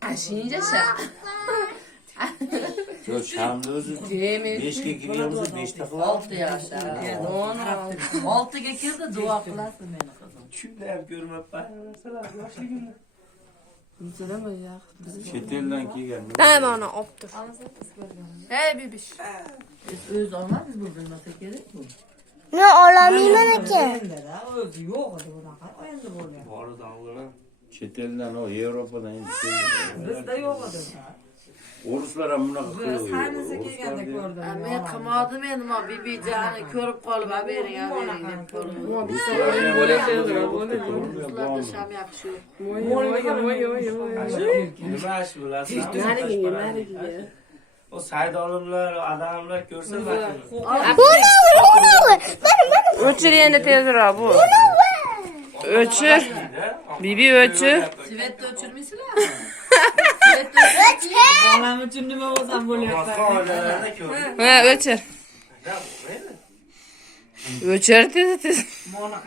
Aşınca Yok Şam'da özü 5'e giriyoruz 5'te kılar. 6 yaşta. 6 girdi dua kılasın beni kızım. Şimdi hep görmek var. Başka günler. Üzülemeyiz. Chet elden kelgan. Dayım ona optur. Hey bibiş. Öz olmaz biz bu bilmese gerek mi? Ne olamayayım ki? Özü yok o endi böyle. Bora dağlara. Chet elden o Avrupa'dan endi kelgan. Bizde yok o da. Ruslar amına koyuyor. Sahnesi kelgende gördüm. Men qilmadim endi ma bibijani ko'rib qolib bering deb ko'rdim. Ruslarda sham yaxshi yo'q. Nima ish bilasiz? O sayt olimlar, adamlar ko'rsa O'chir endi tezroq bu. O'chir. Bibi o'chir. Svetni o'chirmaysizlar? Bolam uchun nima bo'lsam bo'lyapti. Ha, o'chir. O'chir tez. Mana